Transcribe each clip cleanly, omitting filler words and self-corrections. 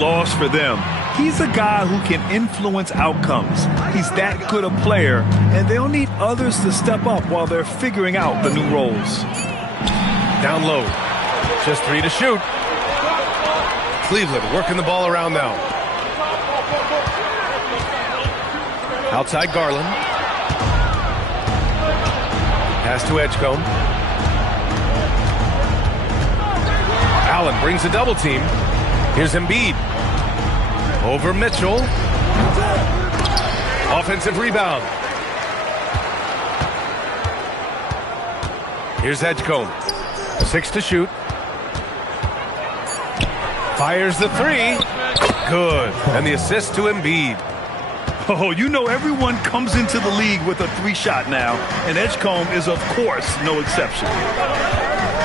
Loss for them. He's a guy who can influence outcomes. He's that good a player, and they'll need others to step up while they're figuring out the new roles. Down low. Just 3 to shoot. Cleveland working the ball around now. Outside Garland. Pass to Edgecombe. Allen brings a double team. Here's Embiid. Over Mitchell. Offensive rebound. Here's Edgecombe. 6 to shoot. Fires the 3. Good. And the assist to Embiid. Oh, you know everyone comes into the league with a 3-shot now, and Edgecombe is, of course, no exception.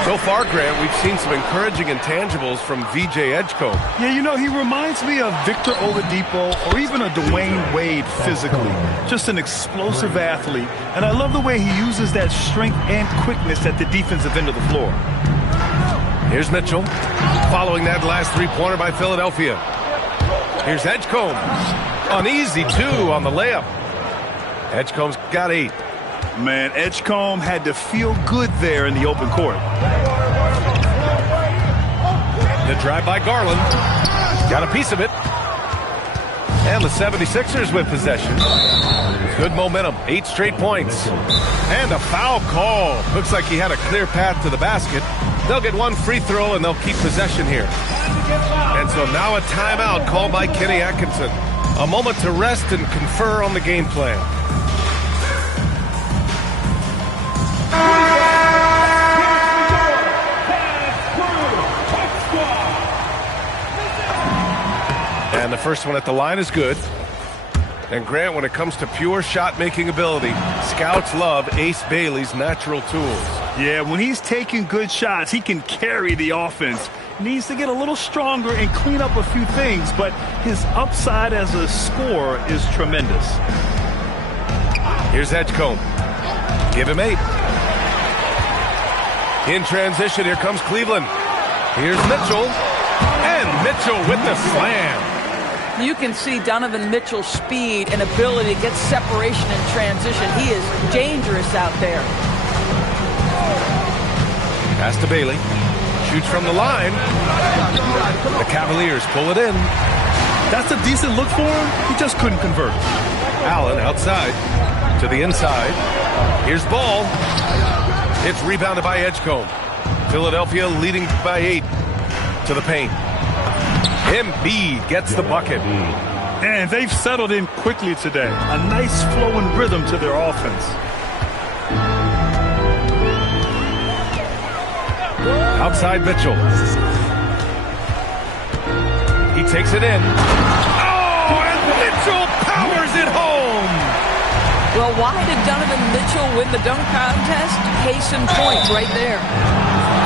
So far, Grant, we've seen some encouraging intangibles from VJ Edgecombe. Yeah, you know, he reminds me of Victor Oladipo or even a Dwayne Wade physically. Just an explosive athlete, and I love the way he uses that strength and quickness at the defensive end of the floor. Here's Mitchell, following that last 3-pointer by Philadelphia. Here's Edgecombe. An easy 2 on the layup. Edgecombe's got 8. Man, Edgecombe had to feel good there in the open court. The drive by Garland. Got a piece of it. And the 76ers with possession. Good momentum. 8 straight points. And a foul call. Looks like he had a clear path to the basket. They'll get 1 free throw and they'll keep possession here. And so now a timeout called by Kenny Atkinson. A moment to rest and confer on the game plan. And the first one at the line is good. And Grant, when it comes to pure shot-making ability, scouts love Ace Bailey's natural tools. Yeah, when he's taking good shots, he can carry the offense. Needs to get a little stronger and clean up a few things, but his upside as a scorer is tremendous. Here's Edgecombe. Give him 8. In transition, here comes Cleveland. Here's Mitchell. And Mitchell with the slam. You can see Donovan Mitchell's speed and ability to get separation in transition. He is dangerous out there. Pass to Bailey. Shoots from the line. The Cavaliers pull it in. That's a decent look for him. He just couldn't convert. Allen outside to the inside. Here's Ball. It's rebounded by Edgecombe. Philadelphia leading by 8 to the paint. Embiid gets the bucket. And they've settled in quickly today. A nice flowing rhythm to their offense. Outside Mitchell. He takes it in. Oh, and Mitchell powers it home. Well, why did Donovan Mitchell win the dunk contest? Case in point right there.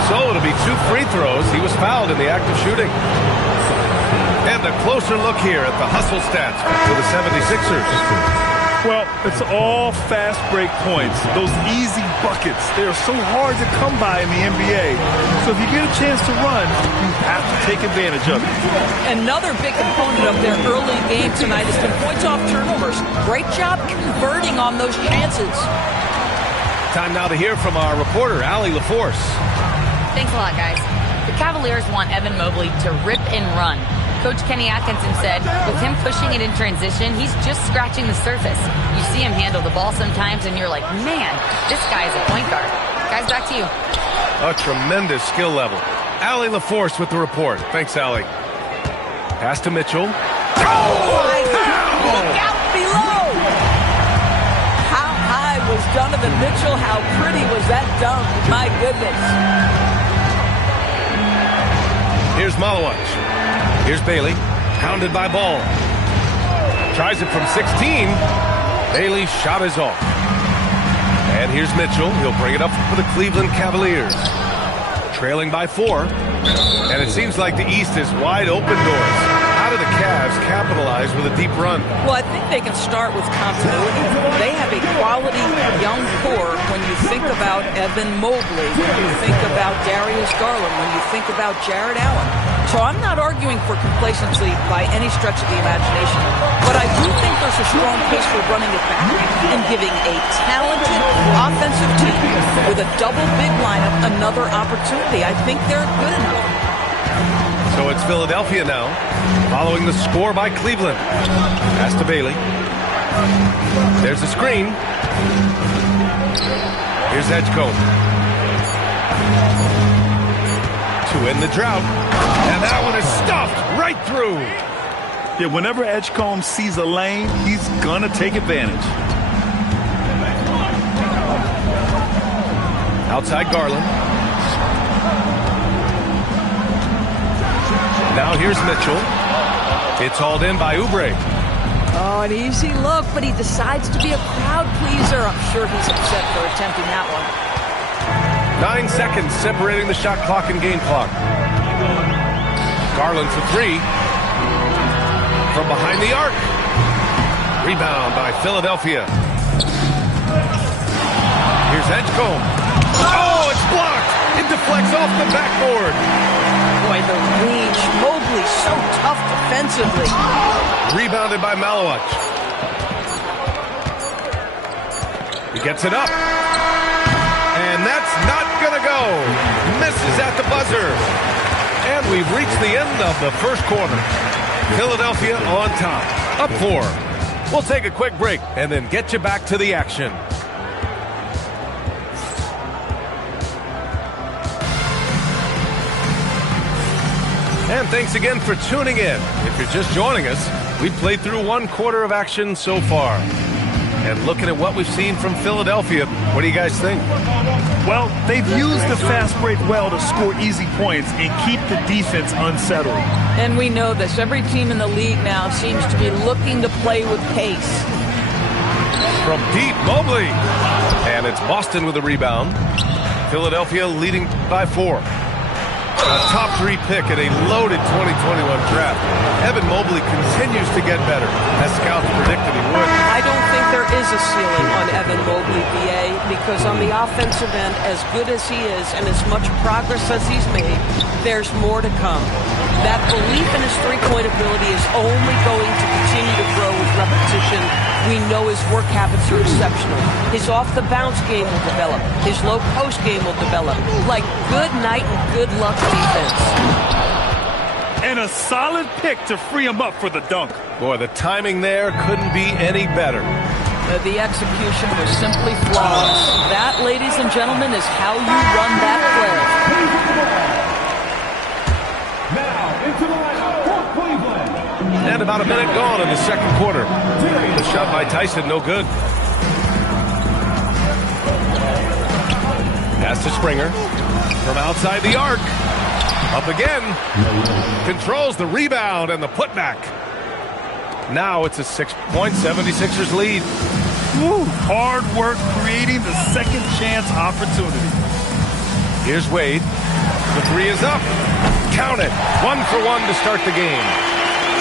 So it'll be 2 free throws. He was fouled in the act of shooting. And a closer look here at the hustle stats for the 76ers. Well, it's all fast break points. Those easy buckets, they are so hard to come by in the NBA. So if you get a chance to run, you have to take advantage of it. Another big component of their early game tonight has been points off turnovers. Great job converting on those chances. Time now to hear from our reporter, Allie LaForce. Thanks a lot, guys. The Cavaliers want Evan Mobley to rip and run. Coach Kenny Atkinson said with him pushing it in transition, he's just scratching the surface. You see him handle the ball sometimes, and you're like, man, this guy is a point guard. Guys, back to you. A tremendous skill level. Allie LaForce with the report. Thanks, Allie. Pass to Mitchell. Oh, my God. Look out below. How high was Donovan Mitchell? How pretty was that dunk? My goodness. Here's Malawich. Here's Bailey, pounded by Ball. Tries it from 16. Bailey's shot is off. And here's Mitchell. He'll bring it up for the Cleveland Cavaliers. Trailing by 4. And it seems like the East is wide open doors. How do the Cavs capitalize capitalize with a deep run. Well, I think they can start with continuity. They have a quality young core when you think about Evan Mobley, when you think about Darius Garland, when you think about Jared Allen. So I'm not arguing for complacency by any stretch of the imagination, but I do think there's a strong case for running it back and giving a talented offensive team with a double big lineup another opportunity. I think they're good enough. So it's Philadelphia now, following the score by Cleveland. Pass to Bailey. There's a screen. Here's Edgecombe. To end the drought. And that one is stuffed right through. Yeah, whenever Edgecombe sees a lane, he's going to take advantage. Outside Garland. Now here's Mitchell. It's hauled in by Oubre. Oh, an easy look, but he decides to be a crowd pleaser. I'm sure he's upset for attempting that one. 9 seconds separating the shot clock and game clock. Garland for three. From behind the arc. Rebound by Philadelphia. Here's Edgecombe. Oh, it's blocked. It deflects off the backboard. Boy, the reach. Mobley so tough defensively. Rebounded by Malawach. He gets it up. And that's not going to go. Misses at the buzzer. And we've reached the end of the first quarter. Philadelphia on top. Up 4. We'll take a quick break and then get you back to the action. And thanks again for tuning in. If you're just joining us, we've played through 1 quarter of action so far. And looking at what we've seen from Philadelphia, what do you guys think? Well, they've used the fast break well to score easy points and keep the defense unsettled. And we know this. Every team in the league now seems to be looking to play with pace. From deep, Mobley. And it's Boston with a rebound. Philadelphia leading by 4. A top 3 pick at a loaded 2021 draft. Evan Mobley continues to get better, as scouts predicted he would. I don't think there is a ceiling on Evan Mobley, BA, because on the offensive end, as good as he is and as much progress as he's made, there's more to come. That belief in his three-point ability is only going to continue to grow with repetition. We know his work habits are exceptional. His off-the-bounce game will develop. His low-post game will develop. Like good night and good luck defense. And a solid pick to free him up for the dunk. Boy, the timing there couldn't be any better. The execution was simply flawless. That, ladies and gentlemen, is how you run that play. And about a minute gone in the second quarter. The shot by Tyson, no good. Pass to Springer. From outside the arc. Up again. Controls the rebound and the putback. Now it's a 6-point 76ers lead. Woo, hard work creating the second chance opportunity. Here's Wade. The 3 is up. Count it. 1 for 1 to start the game.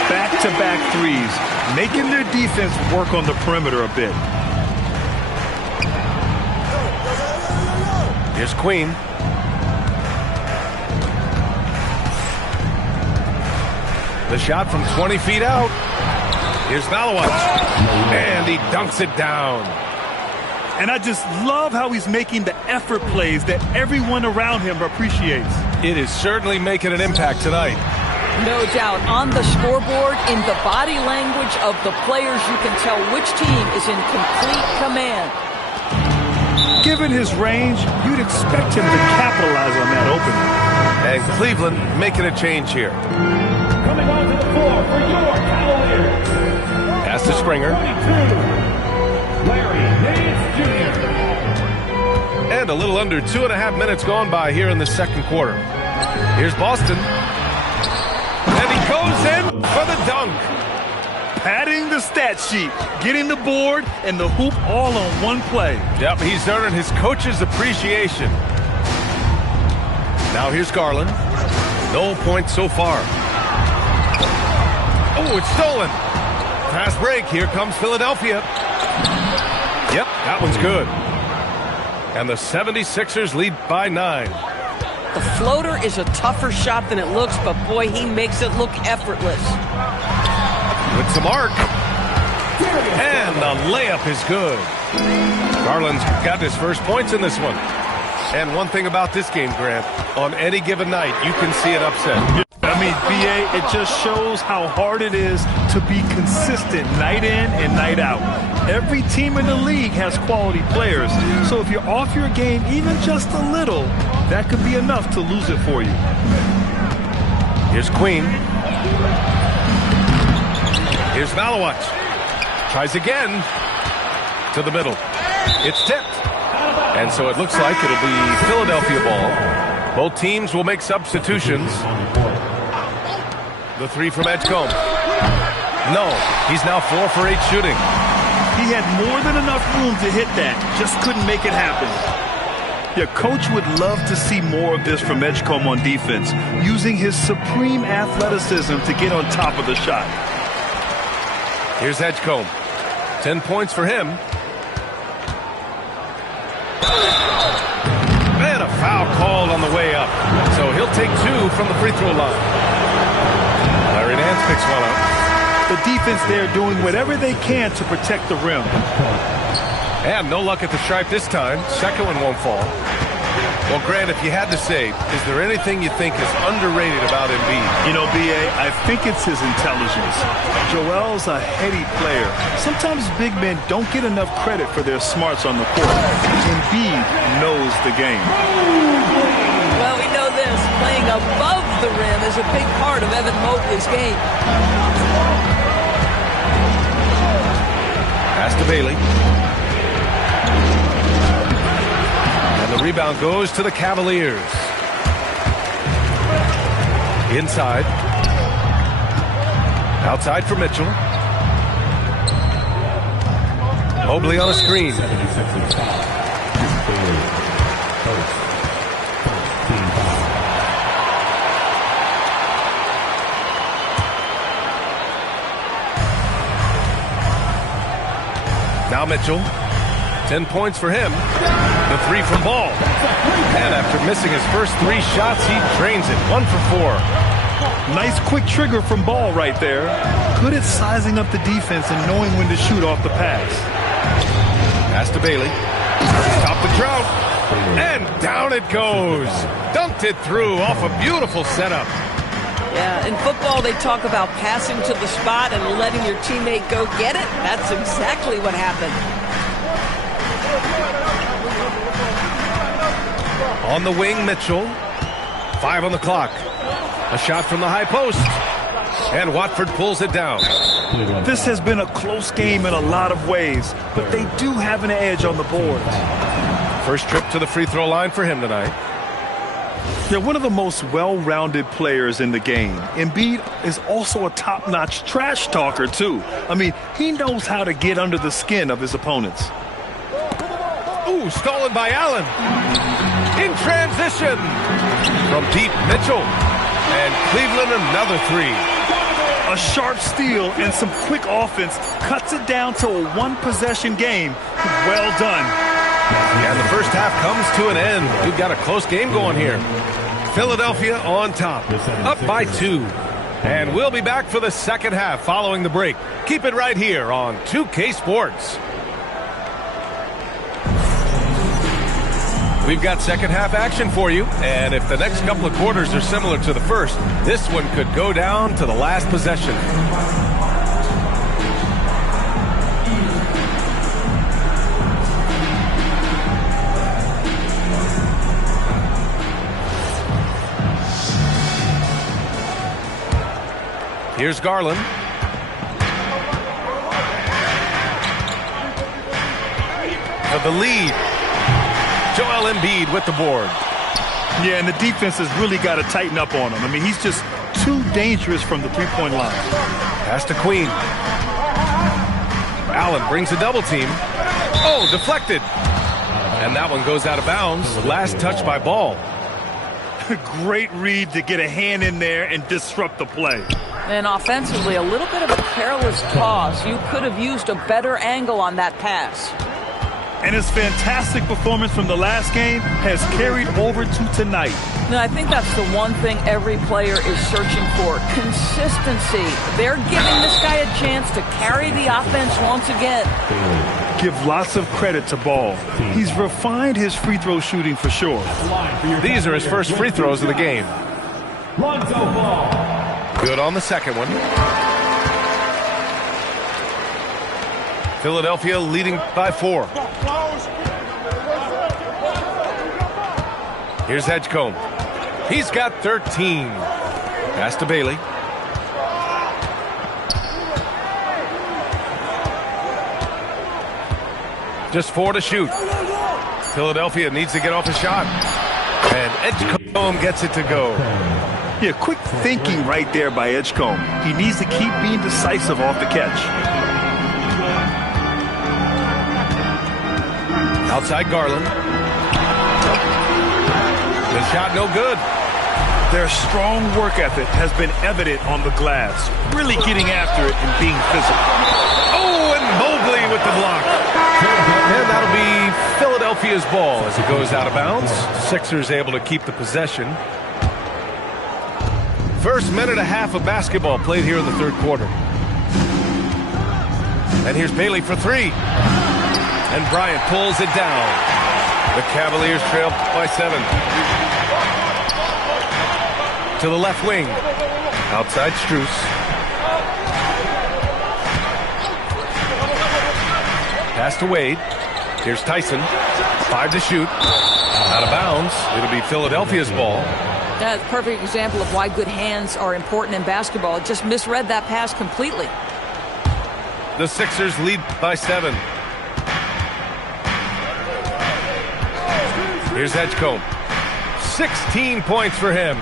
Back-to-back threes, making their defense work on the perimeter a bit. Here's Queen. The shot from 20 feet out. Here's Malawach. And he dunks it down. And I just love how he's making the effort plays that everyone around him appreciates. It is certainly making an impact tonight. No doubt. On the scoreboard, in the body language of the players, you can tell which team is in complete command. Given his range, you'd expect him to capitalize on that opening. And Cleveland making a change here. Coming onto the floor for your Cavaliers. Pass to Springer. 22, Larry Nance Jr. And a little under 2.5 minutes gone by here in the second quarter. Here's Boston. And he goes in for the dunk. Padding the stat sheet, getting the board and the hoop all on one play. Yep, he's earning his coach's appreciation. Now here's Garland. No points so far. Oh, Ooh, it's stolen. Fast break. Here comes Philadelphia. Yep, that one's good. And the 76ers lead by 9. The floater is a tougher shot than it looks, but boy, he makes it look effortless. With some arc. And the layup is good. Garland's got his first points in this one. And one thing about this game, Grant, on any given night, you can see an upset. I mean, BA, it just shows how hard it is to be consistent night in and night out. Every team in the league has quality players. So if you're off your game even just a little, that could be enough to lose it for you. Here's Queen. Here's Malawat. Tries again. To the middle. It's tipped. And so it looks like it'll be Philadelphia ball. Both teams will make substitutions. The three from Edgecombe. No, he's now 4 for 8 shooting. He had more than enough room to hit that. Just couldn't make it happen. Yeah, coach would love to see more of this from Edgecombe on defense, using his supreme athleticism to get on top of the shot. Here's Edgecombe. 10 points for him. And a foul called on the way up. So he'll take 2 from the free throw line. Larry Nance picks one up. The defense there doing whatever they can to protect the rim. And no luck at the stripe this time. Second one won't fall. Well, Grant, if you had to say, is there anything you think is underrated about Embiid? You know, B.A., I think it's his intelligence. Joel's a heady player. Sometimes big men don't get enough credit for their smarts on the court. Embiid knows the game. Well, we know this. Playing above the rim is a big part of Evan Mobley's game. Pass to Bailey. The rebound goes to the Cavaliers. Inside. Outside for Mitchell. Mobley on a screen. Now Mitchell. 10 points for him. The 3 from Ball. And after missing his first 3 shots, he drains it. 1 for 4. Nice quick trigger from Ball right there. Good at sizing up the defense and knowing when to shoot off the pass. Pass to Bailey. Stop the drought. And down it goes. Dunked it through off a beautiful setup. Yeah, in football they talk about passing to the spot and letting your teammate go get it. That's exactly what happened. On the wing, Mitchell. 5 on the clock. A shot from the high post. And Watford pulls it down. This has been a close game in a lot of ways, but they do have an edge on the board. First trip to the free throw line for him tonight. They're one of the most well-rounded players in the game. Embiid is also a top-notch trash talker, too. I mean, he knows how to get under the skin of his opponents. Ooh, stolen by Allen. In transition. From deep, Mitchell. And Cleveland another 3. A sharp steal and some quick offense cuts it down to a one-possession game. Well done. And the first half comes to an end. We've got a close game going here. Philadelphia on top, up by 2. And we'll be back for the second half following the break. Keep it right here on 2K Sports. We've got second half action for you, and if the next couple of quarters are similar to the first, this one could go down to the last possession. Here's Garland. For the lead. Joel Embiid with the board. Yeah, and the defense has really got to tighten up on him. I mean, he's just too dangerous from the three-point line. Pass to Queen. Allen brings a double team. Oh, deflected. And that one goes out of bounds. Last touch by Ball. Great read to get a hand in there and disrupt the play. And offensively, a little bit of a careless toss. You could have used a better angle on that pass. And his fantastic performance from the last game has carried over to tonight. Now, I think that's the one thing every player is searching for. Consistency. They're giving this guy a chance to carry the offense once again. Give lots of credit to Ball. He's refined his free throw shooting for sure. These are his first free throws of the game. Lonzo Ball. Good on the second one. Philadelphia leading by 4. Here's Edgecombe. He's got 13. Pass to Bailey. Just 4 to shoot. Philadelphia needs to get off a shot. And Edgecombe gets it to go. Yeah, quick thinking right there by Edgecombe. He needs to keep being decisive off the catch. Outside Garland. The shot no good. Their strong work ethic has been evident on the glass. Really getting after it and being physical. Oh, and Mobley with the block. And that'll be Philadelphia's ball as it goes out of bounds. Sixers able to keep the possession. First minute and a half of basketball played here in the third quarter. And here's Bailey for 3. And Bryant pulls it down. The Cavaliers trail by 7. To the left wing. Outside Strus. Pass to Wade. Here's Tyson. 5 to shoot. Out of bounds. It'll be Philadelphia's ball. That's a perfect example of why good hands are important in basketball. It just misread that pass completely. The Sixers lead by 7. Here's Edgecombe. 16 points for him.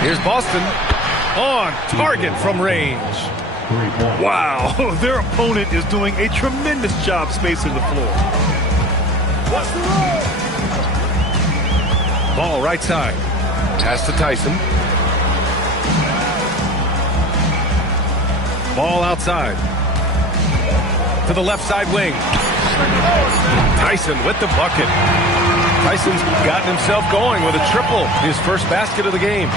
Here's Boston. On target from range. Wow, their opponent is doing a tremendous job spacing the floor. Ball right side. Pass to Tyson. Ball outside. To the left side wing. Tyson with the bucket. Tyson's gotten himself going with a triple. His first basket of the game.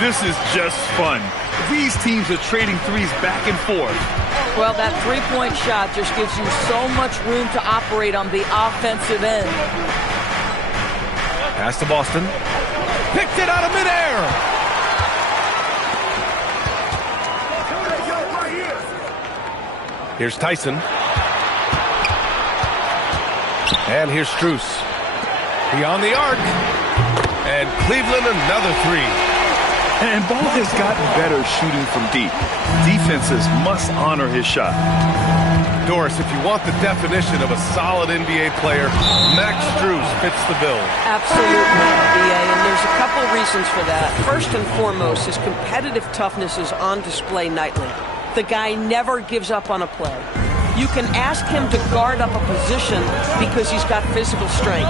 This is just fun. These teams are trading threes back and forth. Well, that three-point shot just gives you so much room to operate on the offensive end. Pass to Boston. Picked it out of midair. Here's Tyson. And here's Strus. Beyond the arc. And Cleveland another 3. And Ball has gotten better shooting from deep. Defenses must honor his shot. Doris, if you want the definition of a solid NBA player, Max Strus fits the bill. Absolutely, BA, and there's a couple reasons for that. First and foremost, his competitive toughness is on display nightly. The guy never gives up on a play. You can ask him to guard up a position because he's got physical strength.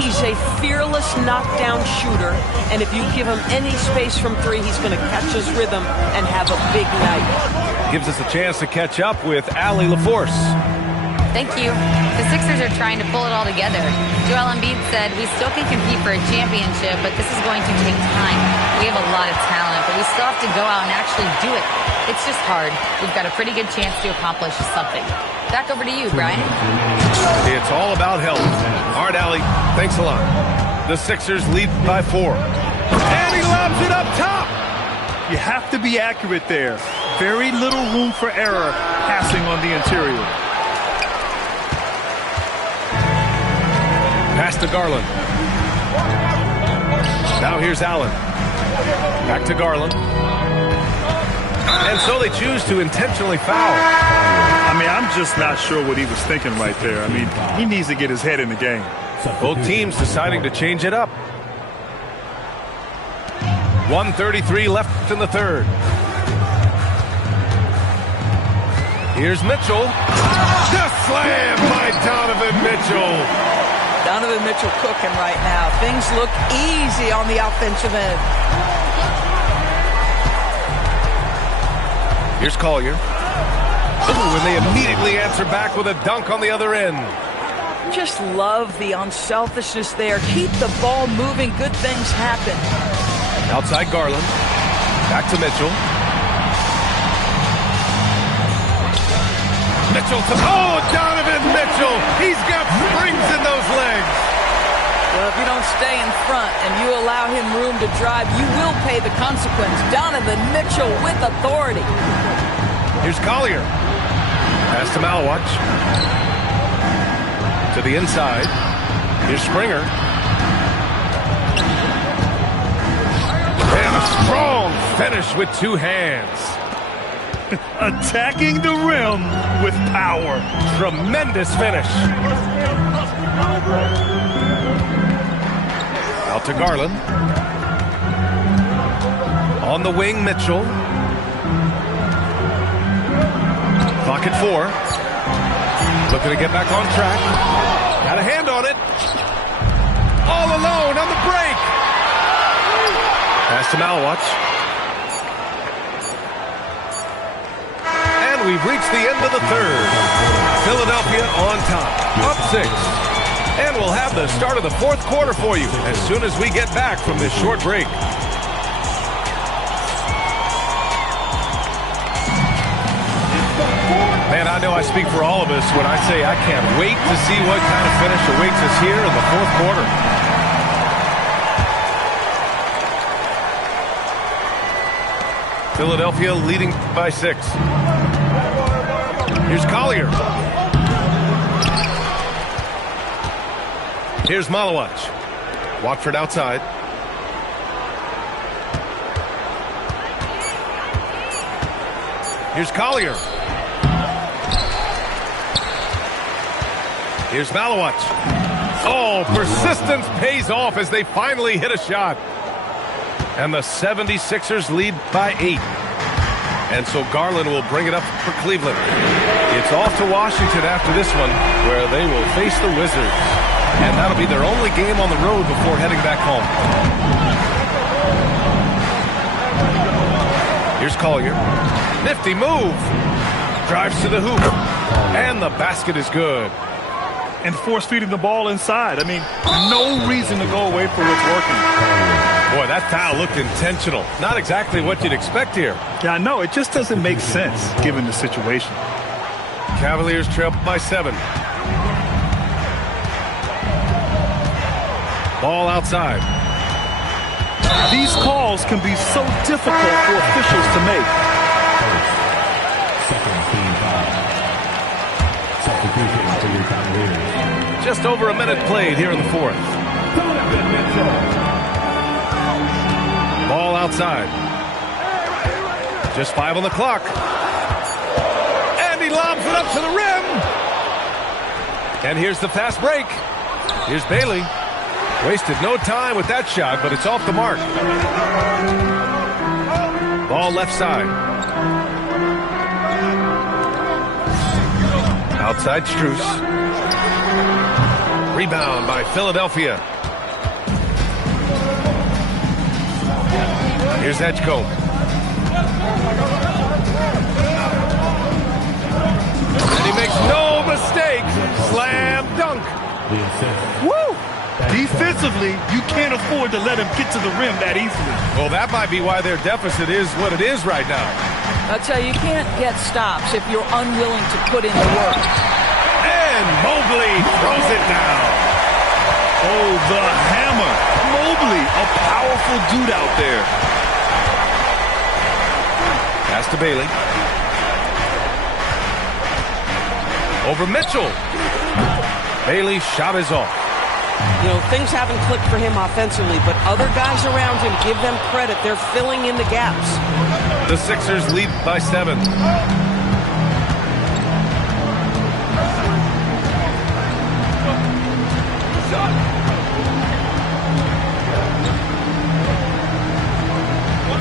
He's a fearless knockdown shooter, and if you give him any space from 3, he's going to catch his rhythm and have a big night. Gives us a chance to catch up with Allie LaForce. Thank you. The Sixers are trying to pull it all together. Joel Embiid said, "We still can compete for a championship, but this is going to take time. We have a lot of talent, but we still have to go out and actually do it. It's just hard. We've got a pretty good chance to accomplish something." Back over to you, Brian. It's all about health. All right, Allie, thanks a lot. The Sixers lead by 4. And he lobs it up top. You have to be accurate there. Very little room for error passing on the interior. Pass to Garland. Now here's Allen. Back to Garland. And so they choose to intentionally foul. I mean, I'm just not sure what he was thinking right there. I mean, he needs to get his head in the game. Both teams deciding to change it up. 1:33 left in the third. Here's Mitchell. The slam by Donovan Mitchell. Donovan Mitchell cooking right now. Things look easy on the offensive end. Here's Collier. Ooh, and they immediately answer back with a dunk on the other end. Just love the unselfishness there. Keep the ball moving. Good things happen. Outside Garland. Back to Mitchell. Mitchell to... Oh, Donovan Mitchell! He's got springs in those legs. Well, if you don't stay in front and you allow him room to drive, you will pay the consequence. Donovan Mitchell with authority. Here's Collier. Pass to Malawach. To the inside. Here's Springer. And a strong finish with two hands. Attacking the rim with power. Tremendous finish. Out to Garland. On the wing, Mitchell. Clock at 4. Looking to get back on track. Got a hand on it. All alone on the break. Pass to Malawach. And we've reached the end of the third. Philadelphia on top. Up 6. And we'll have the start of the fourth quarter for you as soon as we get back from this short break. Man, I know I speak for all of us when I say I can't wait to see what kind of finish awaits us here in the fourth quarter. Philadelphia leading by 6. Here's Collier. Here's Malawach. Watford outside. Here's Collier. Here's Malawach. Oh, persistence pays off as they finally hit a shot. And the 76ers lead by 8. And so Garland will bring it up for Cleveland. It's off to Washington after this one, where they will face the Wizards. And that'll be their only game on the road before heading back home. Here's Collier. Nifty move. Drives to the hoop. And the basket is good. And force-feeding the ball inside. I mean, no reason to go away from what's working. Boy, that foul looked intentional. Not exactly what you'd expect here. Yeah, I know. It just doesn't make sense, given the situation. Cavaliers trail by 7. Ball outside. These calls can be so difficult for officials to make. Just over a minute played here in the fourth. Ball outside. Just 5 on the clock. And he lobs it up to the rim. And here's the fast break. Here's Bailey. Wasted no time with that shot, but it's off the mark. Ball left side. Outside Strus. Rebound by Philadelphia. Here's Edgecombe. And he makes no mistake. Slam dunk. Woo! Defensively, you can't afford to let him get to the rim that easily. Well, that might be why their deficit is what it is right now. I'll tell you, you can't get stops if you're unwilling to put in the work. And Mobley throws it down. Oh, the hammer. Mobley, a powerful dude out there. Pass to Bailey. Over Mitchell. Bailey's shot is off. You know, things haven't clicked for him offensively, but other guys around him, give them credit. They're filling in the gaps. The Sixers lead by 7.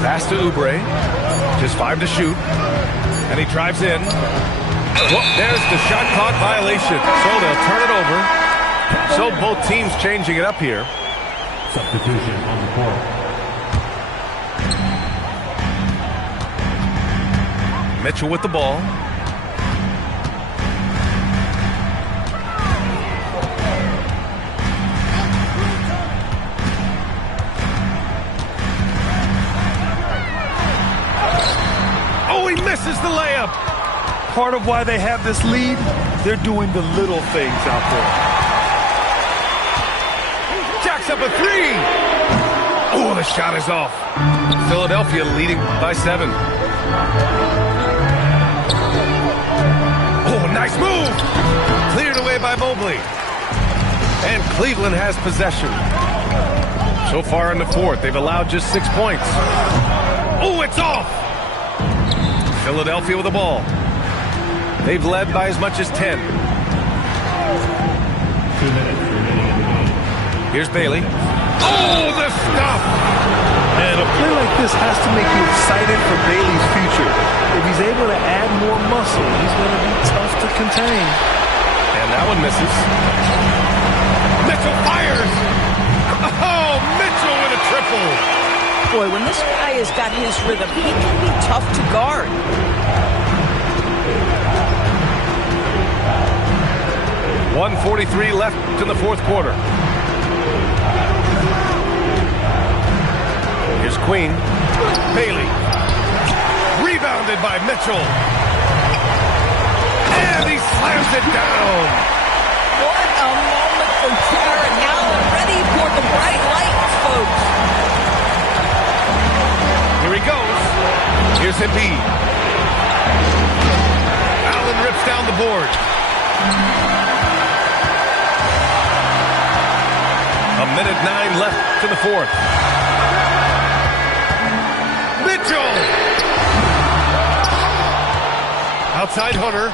Pass to Oubre. Just 5 to shoot. And he drives in. Whoop, there's the shot clock violation. So they'll turn it over. So both teams changing it up here. Substitution on the court. Mitchell with the ball. Oh, he misses the layup. Part of why they have this lead, they're doing the little things out there. Jacks up a three. Oh, the shot is off. Philadelphia leading by 7. Oh, nice move. Cleared away by Mobley. And Cleveland has possession. So far in the fourth, they've allowed just 6 points. Oh, it's off. Philadelphia with the ball. They've led by as much as 10. Here's Bailey. Oh, the stop! And a play like this has to make you excited for Bailey's future. If he's able to add more muscle, he's going to be tough to contain. And that one misses. Mitchell fires! Oh, Mitchell with a triple! Boy, when this guy has got his rhythm, he can be tough to guard. .143 left in the fourth quarter. Here's Queen. Bailey. Rebounded by Mitchell. And he slams it down. What a moment for Jarrett Allen. Ready for the bright lights, folks. Here he goes. Here's Embiid. Allen rips down the board. A minute 9 left to the fourth. Mitchell! Outside Hunter.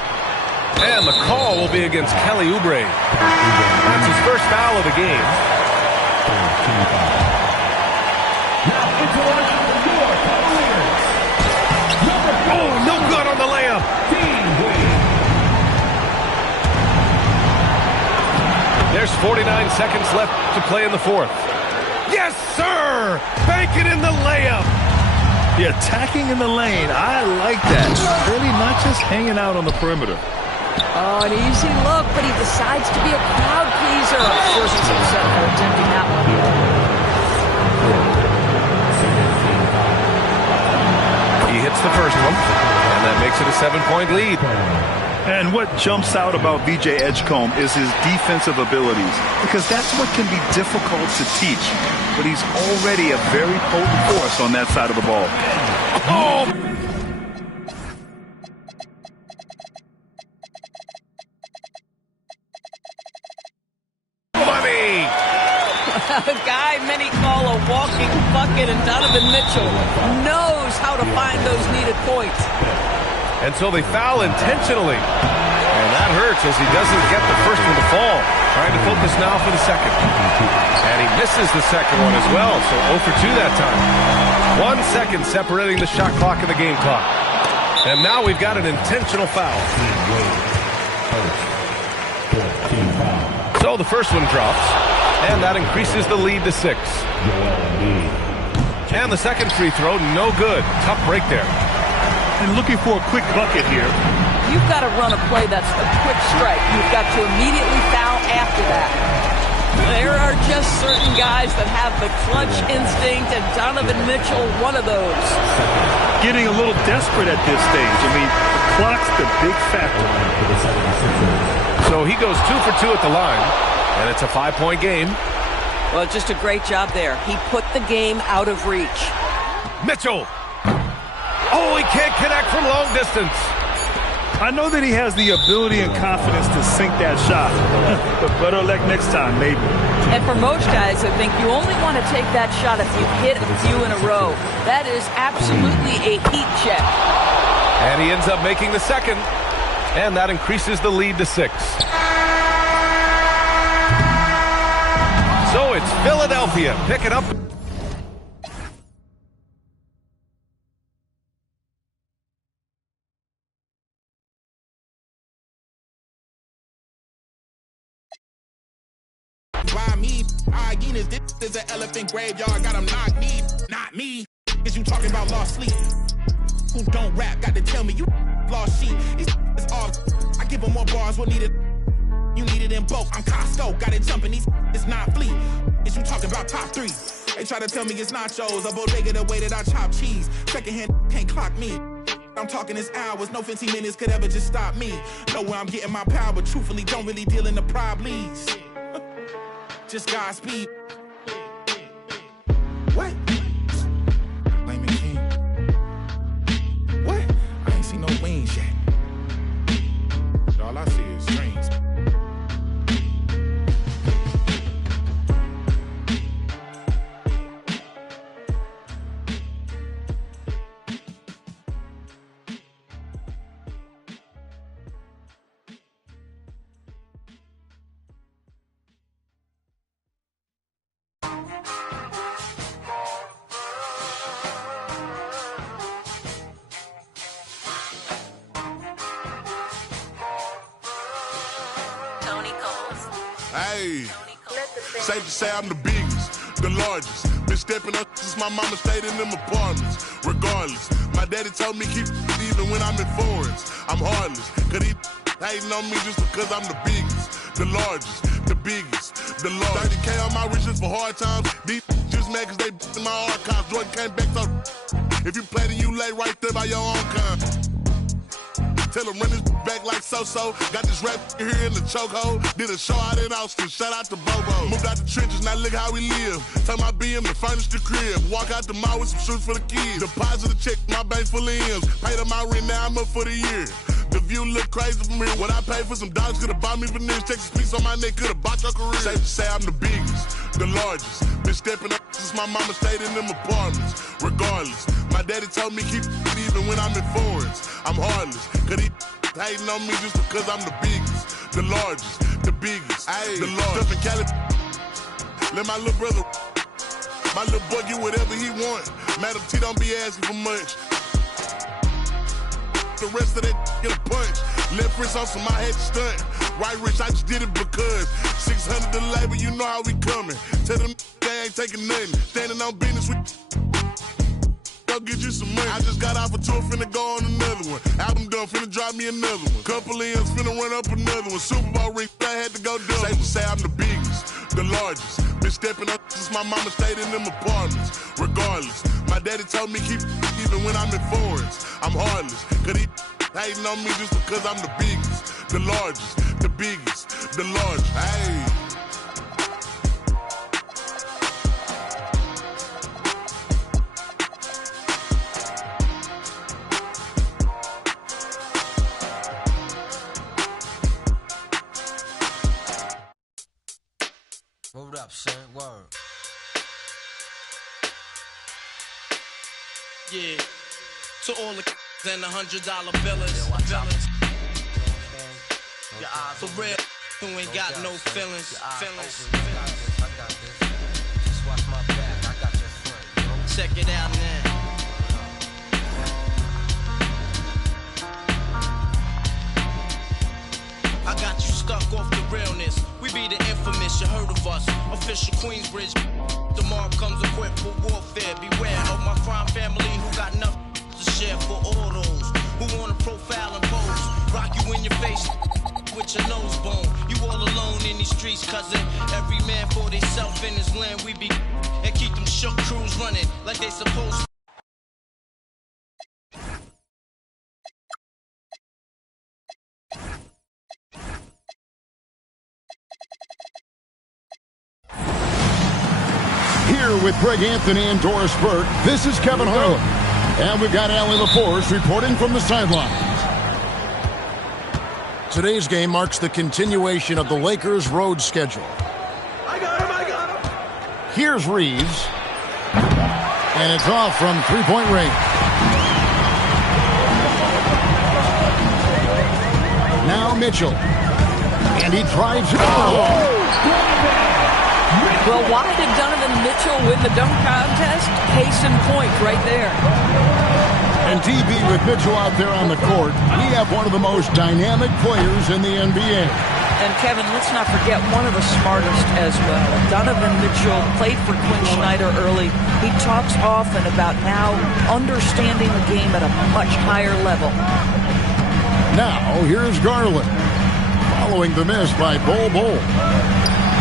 And the call will be against Kelly Oubre. That's his first foul of the game. Oh, no good on the layup. There's 49 seconds left to play in the fourth. Yes, sir! Bank it in the layup. Yeah, attacking in the lane. I like that. Really not just hanging out on the perimeter. Oh, an easy look, but he decides to be a crowd pleaser. Of course, he's upset for attempting that one. He hits the first one, and that makes it a 7-point lead. And what jumps out about VJ Edgecombe is his defensive abilities, because that's what can be difficult to teach. But he's already a very potent force on that side of the ball. Oh! Money! A guy many call a walking bucket, and Donovan Mitchell knows how to find those needed points. And so they foul intentionally. And that hurts as he doesn't get the first one to fall. Trying to focus now for the second. And he misses the second one as well, so 0 for 2 that time. 1 second separating the shot clock and the game clock. And now we've got an intentional foul. So the first one drops, and that increases the lead to 6. And the second free throw, no good. Tough break there. And looking for a quick bucket here. You've got to run a play that's a quick strike. You've got to immediately foul after that. There are just certain guys that have the clutch instinct, and Donovan Mitchell, one of those. Getting a little desperate at this stage. I mean, the clock's the big factor. So he goes 2 for 2 at the line, and it's a 5-point game. Well, just a great job there. He put the game out of reach. Mitchell! Oh, he can't connect from long distance. I know that he has the ability and confidence to sink that shot, but better luck next time, maybe. And for most guys, I think you only want to take that shot if you hit a few in a row. That is absolutely a heat check. And he ends up making the second, and that increases the lead to 6. So it's Philadelphia picking up. Why me? Hyenas, this is an elephant graveyard. Got them knocked me, not me. Is you talking about lost sleep? who don't rap got to tell me you lost sheet. These is all. I give them more bars, what needed. You need it in bulk. I'm Costco, got it jumping. These it's not fleet. Is you talking about top 3? They try to tell me it's nachos, a bodega the way that I chop cheese. Secondhand can't clock me. I'm talking this hours, no 15 minutes could ever just stop me. Know where I'm getting my power, but truthfully don't really deal in the problems. Just Godspeed. What? Blame the king. What? I ain't seen no wings yet. All I see is strings. Hey, safe to say I'm the biggest, the largest. Been stepping up since my mama stayed in them apartments. Regardless, my daddy told me keep even when I'm in foreigns. I'm heartless, cause he hating on me just because I'm the biggest, the largest, the biggest, the largest. 30K on my riches for hard times. These just mad cause they in my archives. Jordan came back so if you play then you lay right there by your own kind. Tell him run this back like so-so. Got this rap here in the chokehold. Did a show out in Austin, shout out to Bobo. Moved out the trenches, now look how we live. Tell my BM to furnish the crib. Walk out the mall with some shoes for the kids. Deposit a check, my bank full of M's. Paid on my rent, now I'm up for the year. The view look crazy from here. What I paid for some dollars could've bought me veneers. Texas piece on my neck could've bought your career. Safe to say I'm the biggest, the largest. Been stepping up since my mama stayed in them apartments. Regardless, my daddy told me keep it even when I'm in foreigns. I'm heartless, cause he hating on me just because I'm the biggest, the largest, the biggest, the largest. Stuff in Cali, let my little brother, my little boy get whatever he want. Madam T don't be asking for much. The rest of that get a punch. Left wrist on some, I had to stunt. Right wrist, I just did it because 600 the labor, you know how we coming. Tell them they ain't taking nothing. Standing on business with go get you some money. I just got off a tour, finna go on another one. Album done, finna drop me another one. Couple M's, finna run up another one. Super Bowl ring, I had to go double. Safe to say I'm the biggest, the largest. Been stepping up since my mama stayed in them apartments. Regardless, my daddy told me keep even when I'm in foreigns. I'm heartless, cause he hating on me just because I'm the biggest, the largest, the biggest, the largest. Hey. Word up, son. Word. Yeah. To all the and $100 billers. For real, who ain't got no feelings. Just watch my back. I got your front. Check it out now. I got you stuck off the realness. We be the infamous, you heard of us. Official Queensbridge. Tomorrow comes equipped for warfare. Beware of my crime family who got nothing to share for all those who wanna profile and pose. Rock you in your face with your nose bone. You all alone in these streets, cousin. Every man for theyself in his land. We be and keep them shook crews running like they supposed to. Here with Greg Anthony and Doris Burke, this is Kevin Harlan. And we've got Allie LaForce reporting from the sidelines. Today's game marks the continuation of the Lakers' road schedule. I got him. Here's Reeves. And it's off from three-point range. Now Mitchell. And he drives it. Well, why did Donovan Mitchell win the dunk contest? Case in point right there. And DB with Mitchell out there on the court, we have one of the most dynamic players in the NBA. And Kevin, let's not forget one of the smartest as well. Donovan Mitchell played for Quinn Snyder early. He talks often about now understanding the game at a much higher level. Now, here's Garland. Following the miss by Bol Bol.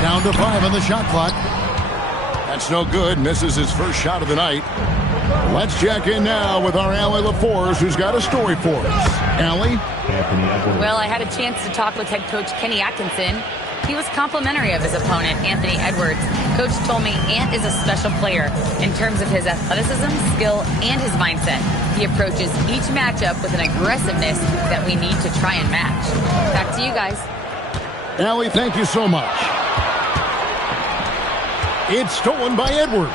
Down to 5 on the shot clock. That's no good. Misses his first shot of the night. Let's check in now with our Allie LaForce, who's got a story for us. Allie? Well, I had a chance to talk with head coach Kenny Atkinson. He was complimentary of his opponent, Anthony Edwards. Coach told me Ant is a special player in terms of his athleticism, skill, and his mindset. He approaches each matchup with an aggressiveness that we need to try and match. Back to you guys. Allie, thank you so much. It's stolen by Edwards.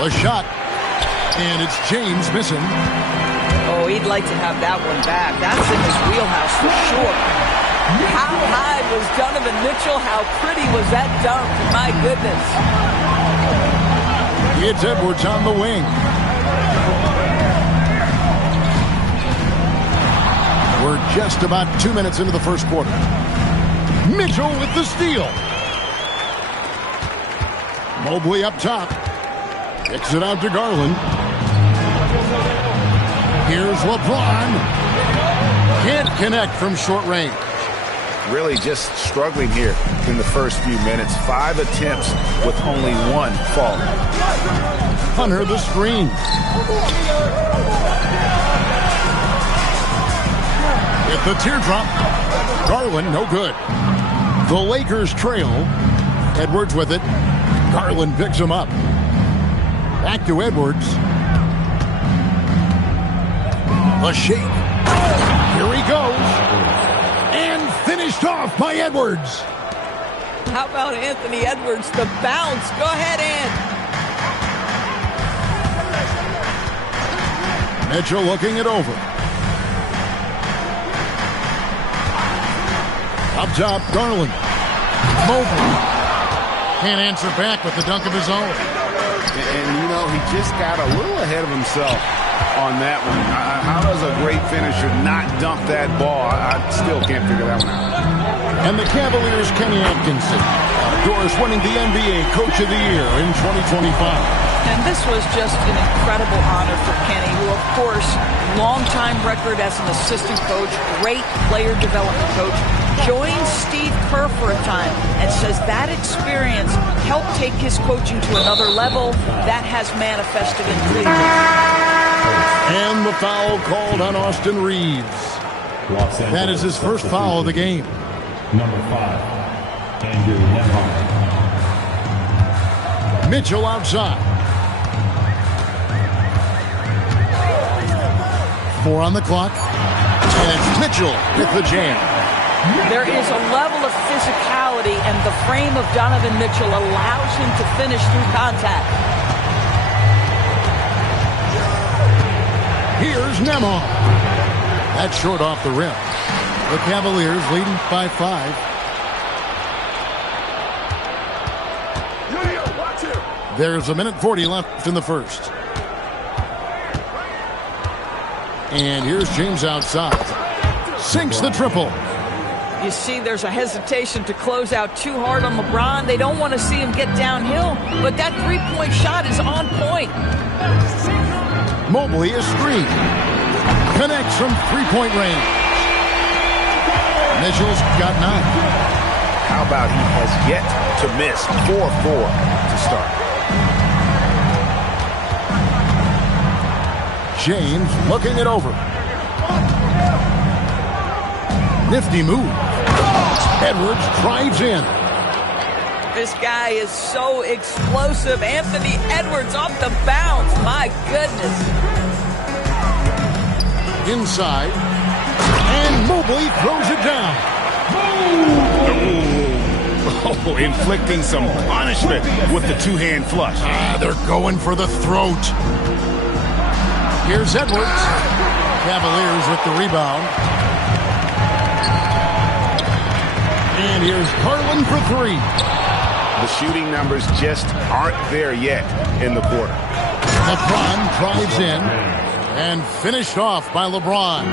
The shot. And it's James missing. Oh, he'd like to have that one back. That's in his wheelhouse for sure. How high was Donovan Mitchell? How pretty was that dunk? My goodness. It's Edwards on the wing. We're just about 2 minutes into the first quarter. Mitchell with the steal. Mobley up top. Kicks it out to Garland. Here's LeBron. Can't connect from short range. Really just struggling here in the first few minutes. 5 attempts with only 1 falling. Hunter the screen. With the teardrop. Garland no good. The Lakers trail. Edwards with it. Garland picks him up. Back to Edwards. The shake. Here he goes. And finished off by Edwards. How about Anthony Edwards? The bounce. Go ahead, Ant. Mitchell looking it over. Up top, Garland. Mobley. Can't answer back with the dunk of his own. And you know, he just got a little ahead of himself on that one. How does a great finisher not dunk that ball? I still can't figure that one out. And the Cavaliers' Kenny Atkinson, Doris winning the NBA Coach of the Year in 2025. And this was just an incredible honor for Kenny, who, of course, long-time record as an assistant coach, great player development coach, joined Steve Kerr for a time and says that experience helped take his coaching to another level. That has manifested in Cleveland. And the foul called on Austin Reeves. That is his first foul of the game. Number 5, Andrew Nembhard. Mitchell outside. 4 on the clock. And it's Mitchell with the jam. There is a level of physicality, and the frame of Donovan Mitchell allows him to finish through contact. Here's Nembhard. That's short off the rim. The Cavaliers leading by 5. There's 1:40 left in the first. And here's James outside. Sinks the triple. You see, there's a hesitation to close out too hard on LeBron. They don't want to see him get downhill, but that three-point shot is on point. Mobley is screened. Connects from three-point range. Mitchell's got 9. How about he has yet to miss 4-4 to start. James looking it over. Nifty move. Edwards drives in. This guy is so explosive. Anthony Edwards off the bounce. My goodness. Inside. And Mobley throws it down. Oh, inflicting some punishment with the two-hand flush. They're going for the throat. Here's Edwards. Cavaliers with the rebound. And here's Garland for 3. The shooting numbers just aren't there yet in the quarter. LeBron drives in and finished off by LeBron.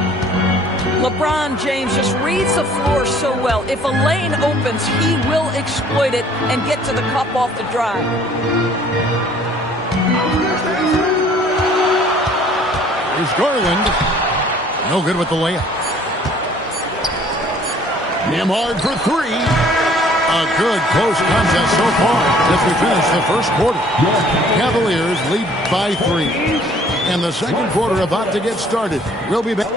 LeBron James just reads the floor so well. If a lane opens, he will exploit it and get to the cup off the drive. Here's Garland. No good with the layup. Nembhard for three. A good close contest so far as we finish the first quarter. Cavaliers lead by 3. And the second quarter about to get started. We'll be back.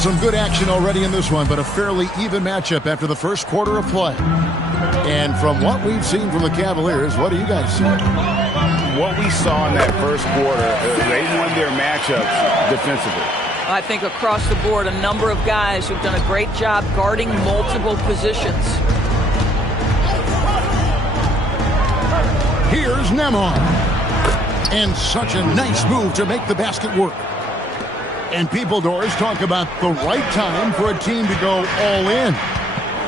Some good action already in this one, but a fairly even matchup after the first quarter of play. And from what we've seen from the Cavaliers, what do you guys see? What we saw in that first quarter, they won their matchups defensively. I think across the board, a number of guys who've done a great job guarding multiple positions. Here's Nembhard. And such a nice move to make the basket work. And people, Doris, talk about the right time for a team to go all in.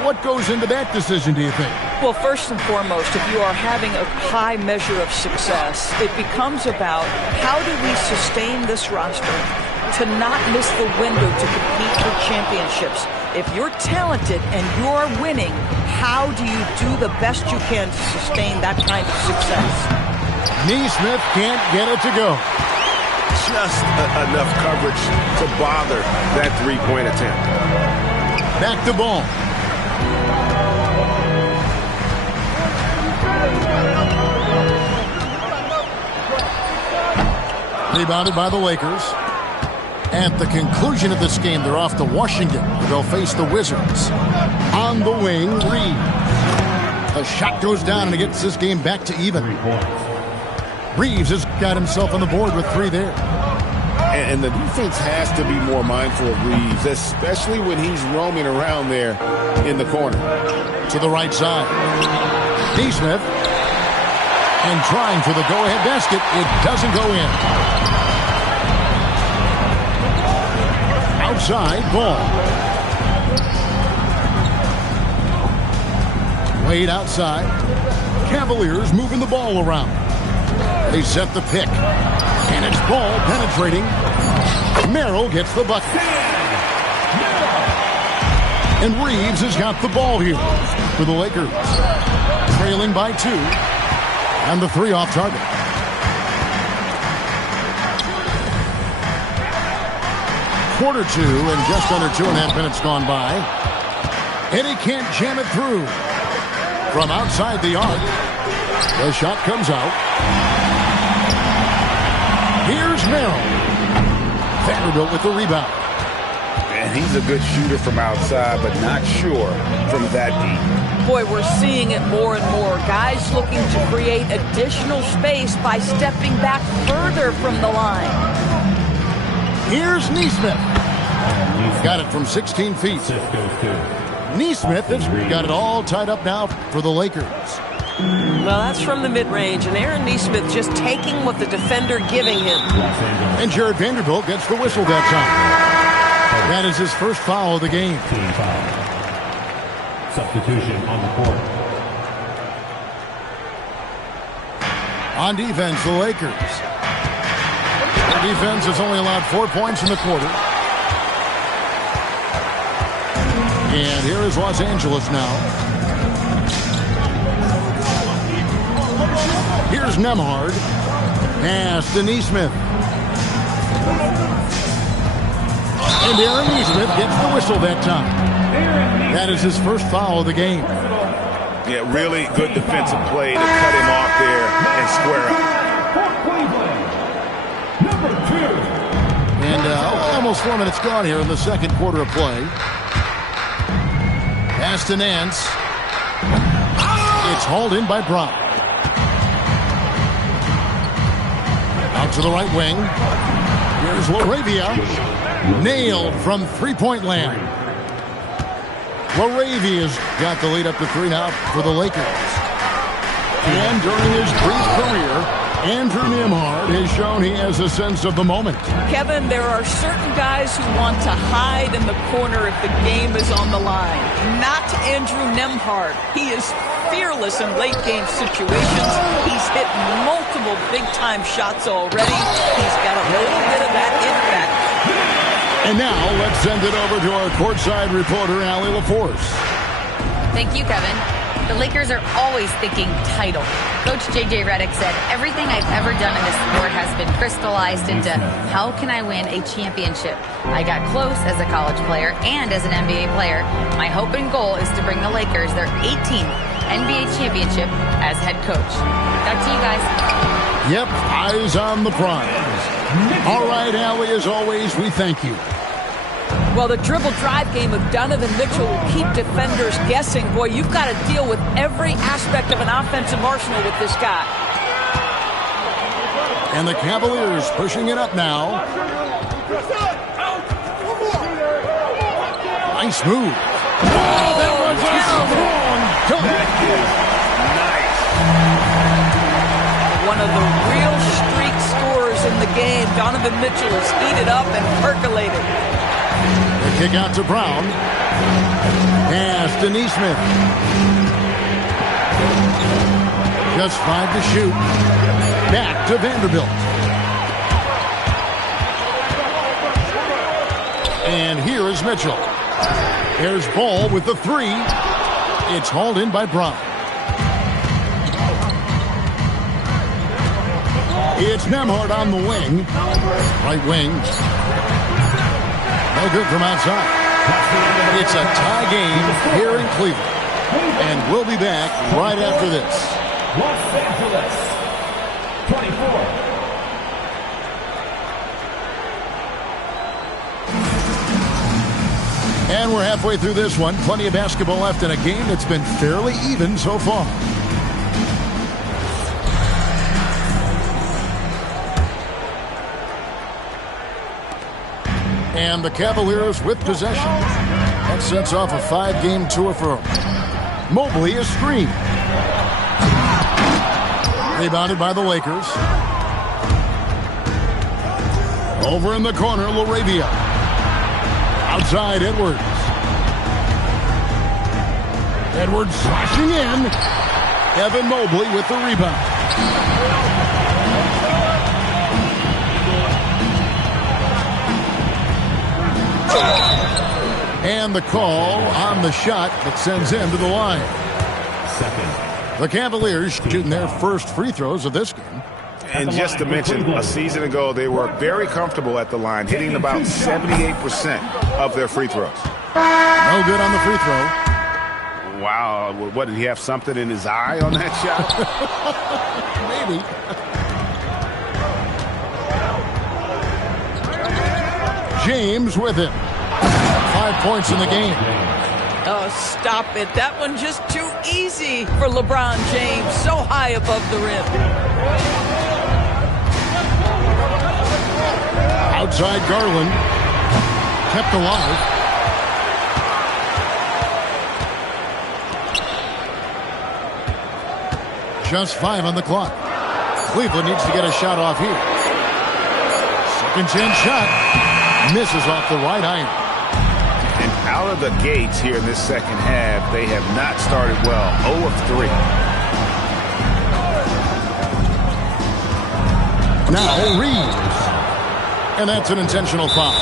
What goes into that decision, do you think? Well, first and foremost, if you are having a high measure of success, it becomes about how do we sustain this roster to not miss the window to compete for championships. If you're talented and you're winning, how do you do the best you can to sustain that kind of success? Nesmith can't get it to go. Just enough coverage to bother that three-point attempt. Back to ball. Rebounded by the Lakers. At the conclusion of this game, they're off to Washington. They'll face the Wizards. On the wing, Reed. A shot goes down and it gets this game back to even. Reeves has got himself on the board with 3 there. And the defense has to be more mindful of Reeves, especially when he's roaming around there in the corner. To the right side. Nesmith. And trying for the go-ahead basket. It doesn't go in. Outside, ball. Wade outside. Cavaliers moving the ball around. They set the pick. And it's ball penetrating. Merrill gets the bucket. And Reeves has got the ball here for the Lakers. Trailing by 2. And the 3 off target. Quarter 2 and just under 2.5 minutes gone by. And he can't jam it through. From outside the arc. The shot comes out. Here's Merrill. Vanderbilt with the rebound. And he's a good shooter from outside, but not sure from that deep. Boy, we're seeing it more and more. Guys looking to create additional space by stepping back further from the line. Here's Nesmith. He's got it from 16 feet. Nesmith has got it all tied up now for the Lakers. Well, that's from the mid-range, and Aaron Nesmith just taking what the defender giving him. And Jared Vanderbilt gets the whistle that time. That is his first foul of the game. Team foul. Substitution on the court. On defense, the Lakers. Their defense has only allowed 4 points in the quarter. And here is Los Angeles now. Here's Nembhard. Pass to Nesmith. And Aaron Nesmith gets the whistle that time. That is his first foul of the game. Yeah, really good defensive play to cut him off there and square up. And almost 4 minutes gone here in the second quarter of play. Pass to Nance. It's hauled in by Brown. Out to the right wing. Here's LaRavia. Nailed from three-point land. LaRavia's got the lead up to 3 now for the Lakers. And during his brief career, Andrew Nembhard has shown he has a sense of the moment. Kevin, there are certain guys who want to hide in the corner if the game is on the line. Not Andrew Nembhard. He is fearless in late-game situations. He's hit multiple big-time shots already. He's got a little bit of that in back. And now let's send it over to our courtside reporter, Allie LaForce. Thank you, Kevin. The Lakers are always thinking title. Coach J.J. Redick said, everything I've ever done in this sport has been crystallized into how can I win a championship. I got close as a college player and as an NBA player. My hope and goal is to bring the Lakers their 18th NBA championship as head coach. Back to you guys. Yep, eyes on the prize. All right, Allie, as always, we thank you. Well, the dribble drive game of Donovan Mitchell will keep defenders guessing. Boy, you've got to deal with every aspect of an offensive arsenal with this guy. And the Cavaliers pushing it up now. Nice move. Oh, that was strong. Nice. One of the real streak scorers in the game. Donovan Mitchell is heated up and percolated. The kick out to Brown. Pass to Neesmith. Just 5 to shoot. Back to Vanderbilt. And here is Mitchell. There's Ball with the 3. It's hauled in by Brown. It's Nembhard on the wing. Right wing. No good from outside. It's a tie game here in Cleveland. And we'll be back right after this. Los Angeles, 24. And we're halfway through this one. Plenty of basketball left in a game that's been fairly even so far. And the Cavaliers with possession. That sets off a 5-game tour for them. Mobley is screened. Rebounded by the Lakers. Over in the corner, LaRavia. Outside, Edwards. Edwards slashing in. Evan Mobley with the rebound. And the call on the shot that sends him to the line. The Cavaliers shooting their first free throws of this game. And just to mention, a season ago, they were very comfortable at the line, hitting about 78% of their free throws. No good on the free throw. Wow. What, did he have something in his eye on that shot? Maybe. James with it. 5 points in the game. Oh, stop it. That one just too easy for LeBron James. So high above the rim. Outside Garland. Kept alive. Just 5 on the clock. Cleveland needs to get a shot off here. Second chance shot. Misses off the right iron. And out of the gates here in this second half, they have not started well. 0 of 3. Now Reeves. And that's an intentional foul.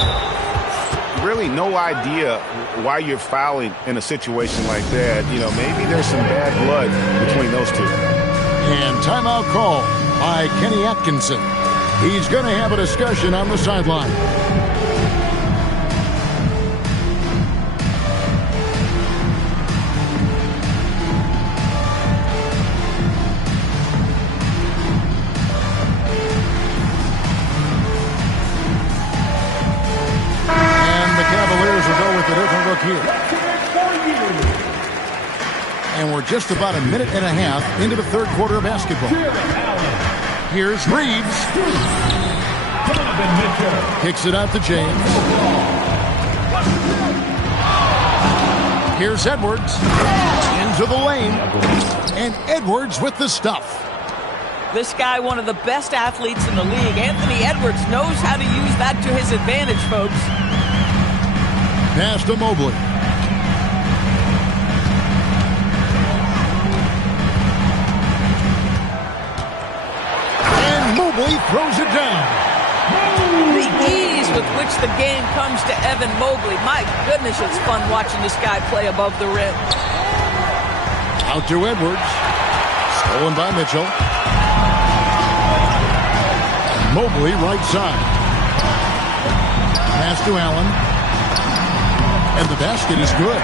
Really no idea why you're fouling in a situation like that. You know, maybe there's some bad blood between those two. And timeout call by Kenny Atkinson. He's going to have a discussion on the sideline. Here. And we're just about a minute and a half into the third quarter of basketball. Here's Reeves. Kicks it out to James. Here's Edwards. Into the lane. And Edwards with the stuff. This guy, one of the best athletes in the league. Anthony Edwards knows how to use that to his advantage, folks. Pass to Mobley. He throws it down. The ease with which the game comes to Evan Mobley. My goodness, it's fun watching this guy play above the rim. Out to Edwards. Stolen by Mitchell. Mobley right side. Pass to Allen. And the basket is good.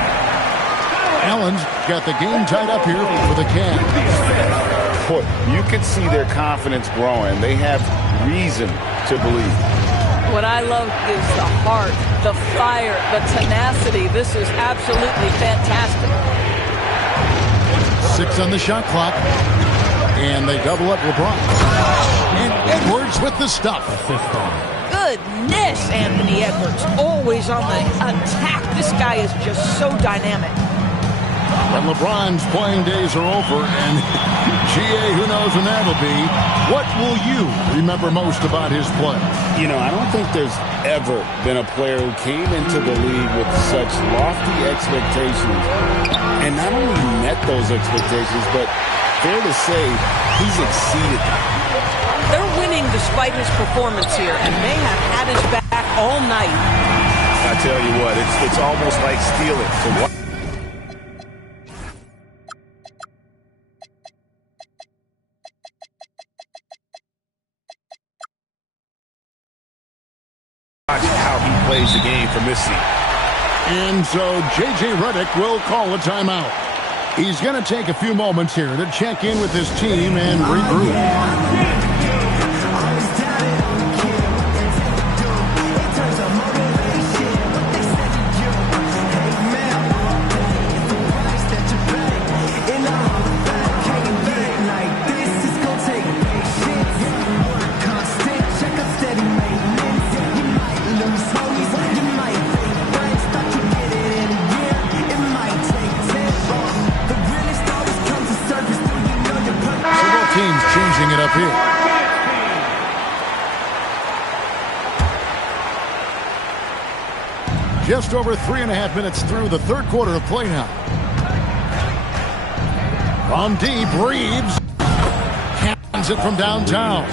Allen's got the game tied up here for the Cavs. Boy, you can see their confidence growing. They have reason to believe. What I love is the heart, the fire, the tenacity. This is absolutely fantastic. 6 on the shot clock. And they double up LeBron. And Edwards with the stuff. Goodness, Anthony Edwards. Always on the attack. This guy is just so dynamic. And LeBron's playing days are over. And GA, who knows when that'll be. What will you remember most about his play? You know, I don't think there's ever been a player who came into the league with such lofty expectations and not only met those expectations, but fair to say, he's exceeded them. They're winning despite his performance here, and they have had his back all night. I tell you what, it's almost like stealing to watch. How he plays the game from this seat. And so J.J. Redick will call a timeout. He's going to take a few moments here to check in with his team and regroup. Teams changing it up here. Just over 3.5 minutes through the third quarter of play now. From deep, Reeves hands it from downtown.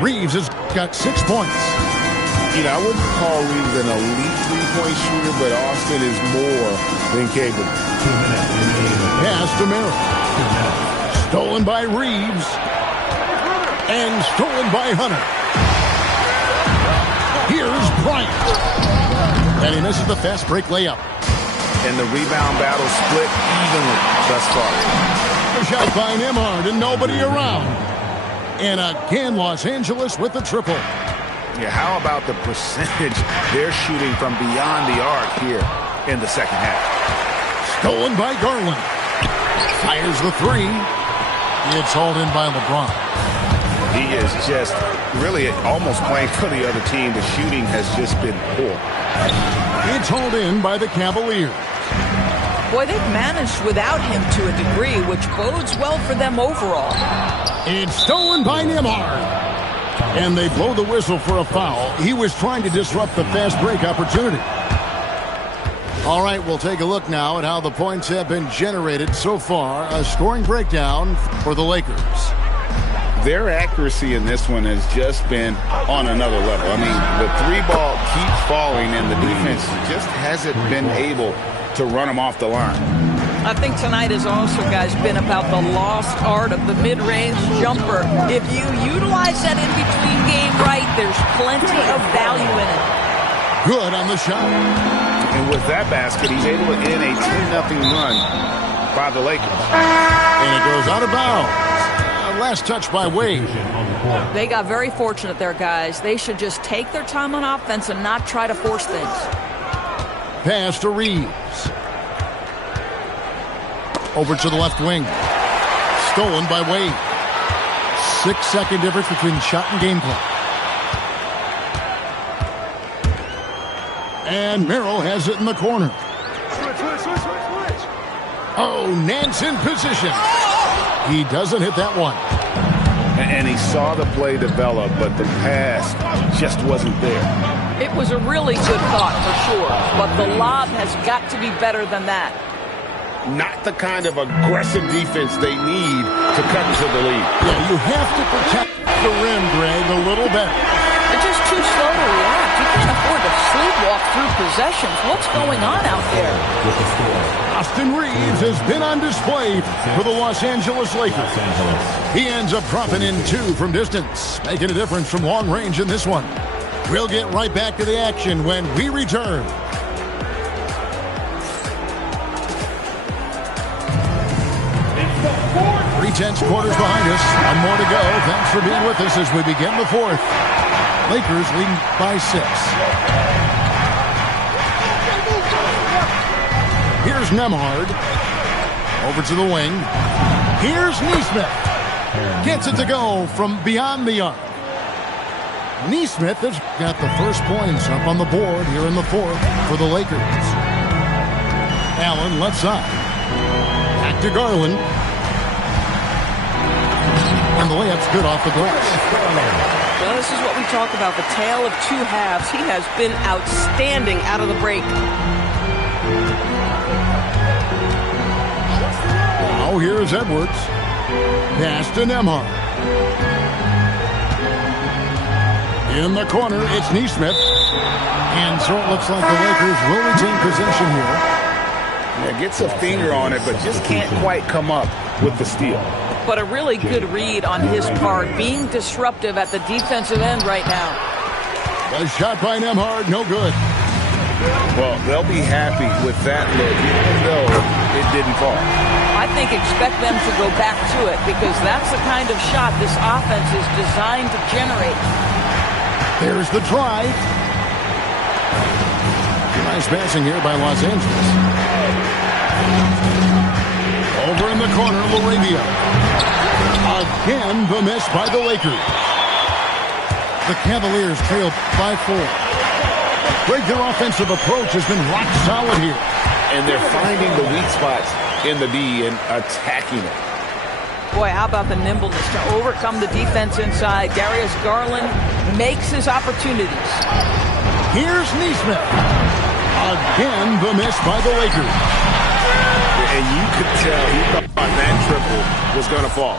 Reeves has got 6 points. You know, I wouldn't call Reeves an elite three-point shooter, but Austin is more than capable. Pass to Merrill. Stolen by Reeves. And stolen by Hunter. Here's Bryant. And he misses the fast break layup. And the rebound battle split evenly thus far. A shot by Nembhard and nobody around. And again, Los Angeles with the triple. Yeah, how about the percentage they're shooting from beyond the arc here in the second half? Stolen by Garland. Fires the three. It's hauled in by LeBron. He is just really almost playing for the other team. The shooting has just been poor. It's hauled in by the Cavaliers. Boy, they've managed without him to a degree, which bodes well for them overall. It's stolen by Nembhard. And they blow the whistle for a foul. He was trying to disrupt the fast break opportunity. All right, we'll take a look now at how the points have been generated so far. A scoring breakdown for the Lakers. Their accuracy in this one has just been on another level. I mean, the three ball keeps falling, and the defense just hasn't been able to run them off the line. I think tonight has also, guys, been about the lost art of the mid-range jumper. If you utilize that in-between game right, there's plenty of value in it. Good on the shot. And with that basket, he's able to end a 2-0 run by the Lakers. And it goes out of bounds. Last touch by Wade. They got very fortunate there, guys. They should just take their time on offense and not try to force things. Pass to Reeves. Over to the left wing. Stolen by Wade. 6-second difference between shot and game clock. And Merrill has it in the corner. Oh, Nance in position. He doesn't hit that one. And he saw the play develop, but the pass just wasn't there. It was a really good thought for sure, but the lob has got to be better than that. Not the kind of aggressive defense they need to cut into the lead. Yeah, you have to protect the rim, Greg, a little better. They're just too slow to react. You can't afford to sleepwalk through possessions. What's going on out there? Austin Reeves has been on display for the Los Angeles Lakers. He ends up dropping in 2 from distance, making a difference from long range in this one. We'll get right back to the action when we return. 3/10 quarters behind us. One more to go. Thanks for being with us as we begin the fourth. Lakers leading by 6. Here's Nembhard. Over to the wing. Here's Nesmith. Gets it to go from beyond the arc. Nesmith has got the first points up on the board here in the fourth for the Lakers. Allen left side. Back to Garland. And the layup's good off the glass. Well, this is what we talk about, the tale of two halves. He has been outstanding out of the break. Now here's Edwards. Pass to Nembhard. In the corner, it's Nesmith. And so it looks like the Lakers will retain possession here. Yeah, gets a finger on it, but just can't quite come up with the steal. But a really good read on his part, being disruptive at the defensive end right now. A shot by Nembhard, no good. Well, they'll be happy with that look, even though it didn't fall. I think expect them to go back to it because that's the kind of shot this offense is designed to generate. There's the drive. Nice passing here by Los Angeles. Over in the corner, Laravia. Again, the miss by the Lakers. The Cavaliers trail by 4. Greg, their offensive approach has been rock solid here. And they're finding the weak spots in the D and attacking it. Boy, how about the nimbleness to overcome the defense inside. Darius Garland makes his opportunities. Here's Nesmith. Again, the miss by the Lakers. And you could tell he thought that triple was going to fall.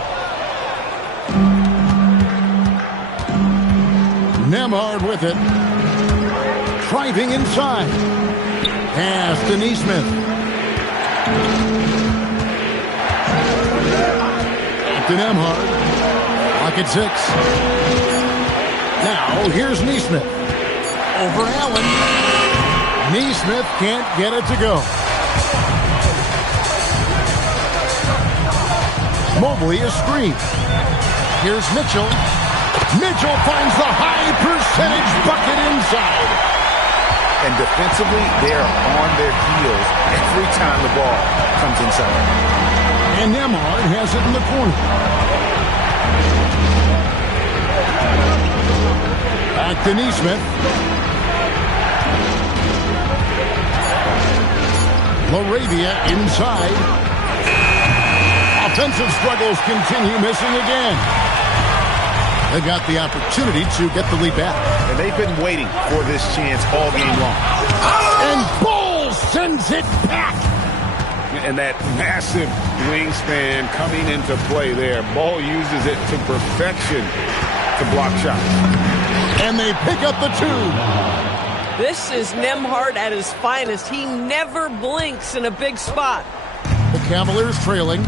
Nembhard with it. Driving inside. Pass to Nesmith. Back to Nembhard. Lock at 6. Now, here's Nesmith. Over Allen. Nesmith can't get it to go. Mobley is screened. Here's Mitchell. Mitchell finds the high percentage bucket inside. And defensively, they are on their heels every time the ball comes inside. And Nembhard has it in the corner. Back to Nesmith. Laravia inside. Offensive struggles continue, missing again. They got the opportunity to get the lead back. And they've been waiting for this chance all game long. And Bull sends it back. And that massive wingspan coming into play there. Ball uses it to perfection to block shots. And they pick up the 2. This is Nembhard at his finest. He never blinks in a big spot. The Cavaliers trailing.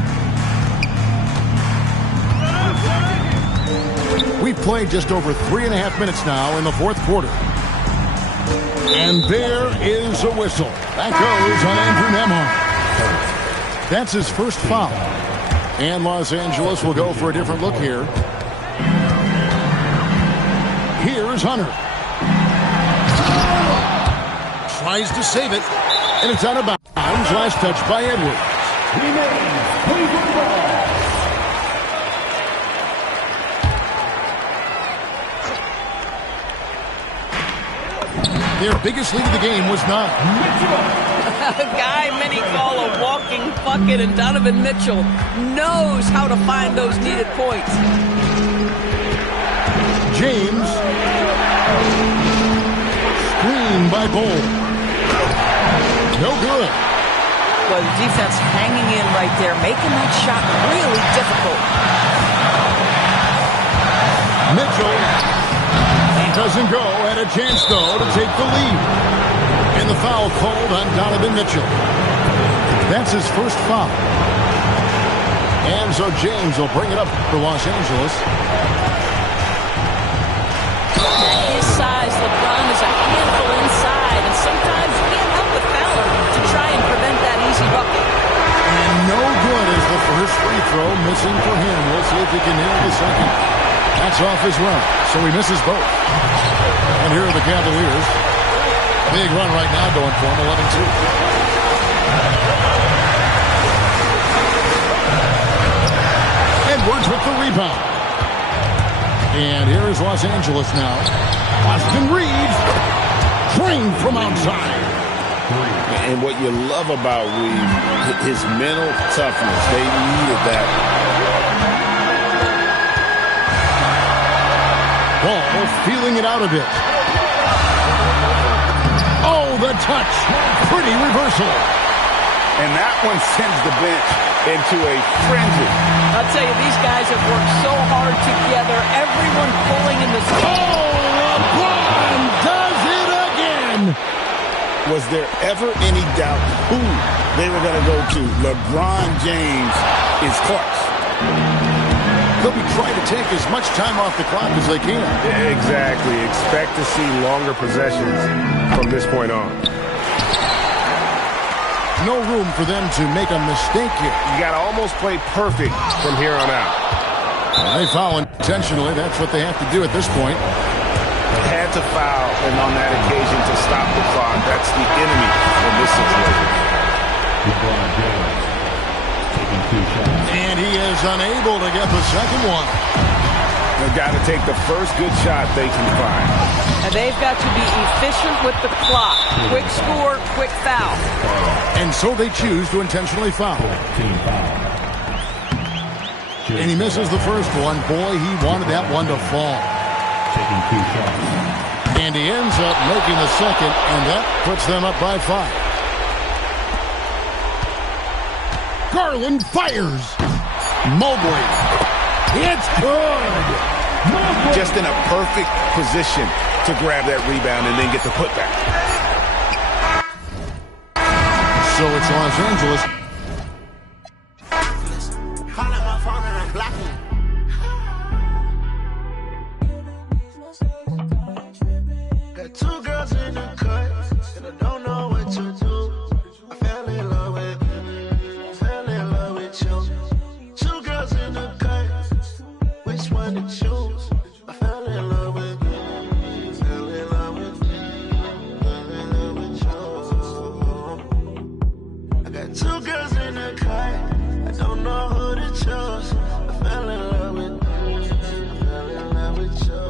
We've played just over 3.5 minutes now in the fourth quarter. And there is a whistle. That goes on Andrew Nembhard. That's his first foul. And Los Angeles will go for a different look here. Here's Hunter. Tries to save it. And it's out of bounds. Last touch by Edwards. Cleveland ball. Their biggest lead of the game was 9. A guy many call a walking bucket, and Donovan Mitchell knows how to find those needed points. James. Screen by Bull. No good. Well, the defense hanging in right there, making that shot really difficult. Mitchell doesn't go, and a chance, though, to take the lead. And the foul called on Donovan Mitchell. That's his first foul. And so James will bring it up for Los Angeles. At his size, LeBron is a handful inside, and sometimes you can't help but foul him to try and prevent that easy bucket. And no good is the first free throw missing for him. We'll see if he can nail the second. That's off as well, so he misses both. And here are the Cavaliers. Big run right now going for him, 11-2. Edwards with the rebound. And here is Los Angeles now. Austin Reeves, trained from outside. And what you love about Reeves, his mental toughness. They needed that. Ball feeling it out a bit. Oh, the touch. Pretty reversal. And that one sends the bench into a frenzy. I'll tell you, these guys have worked so hard together. Everyone pulling in the score. Oh, LeBron does it again. Was there ever any doubt who they were going to go to? LeBron James is clutch. They'll be trying to take as much time off the clock as they can. Exactly. Expect to see longer possessions from this point on. No room for them to make a mistake here. You got to almost play perfect from here on out. Well, they foul intentionally. That's what they have to do at this point. They had to foul, and on that occasion to stop the clock. That's the enemy in this situation. And he is unable to get the second one. They've got to take the first good shot they can find. And they've got to be efficient with the clock. Quick score, quick foul. And so they choose to intentionally foul. And he misses the first one. Boy, he wanted that one to fall. And he ends up making the second, and that puts them up by 5. Garland fires. Mobley. It's good. Mobley. Just in a perfect position to grab that rebound and then get the putback. So it's Los Angeles. Got 2 girls in the cut, and I don't know what to do. I fell in love with you. Fell in love with you. 2 girls in the cut, which one to choose? I fell in love with you. Fell in love with you. Fell in love with you. I got 2 girls in the cut, I don't know who to choose. I fell in love with you. I fell in love with you.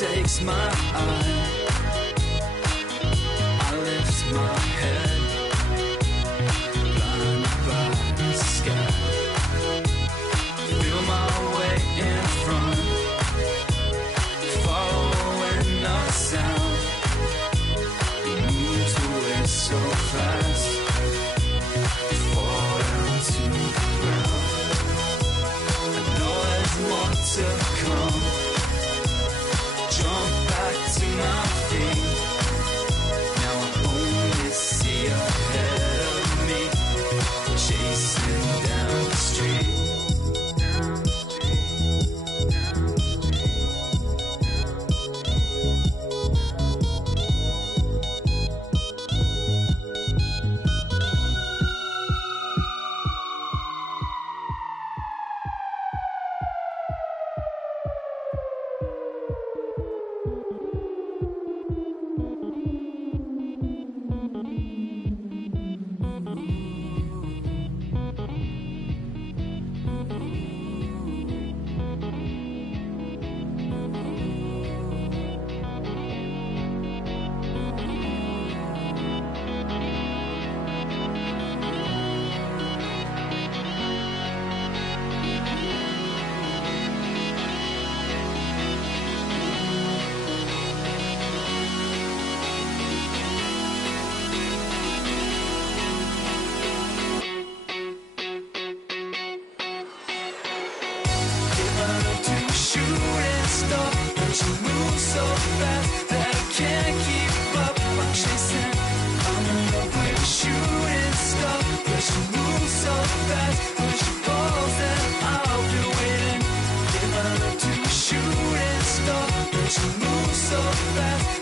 Takes my eye, I lift my head, blinded by the sky. Feel my way in front, following us.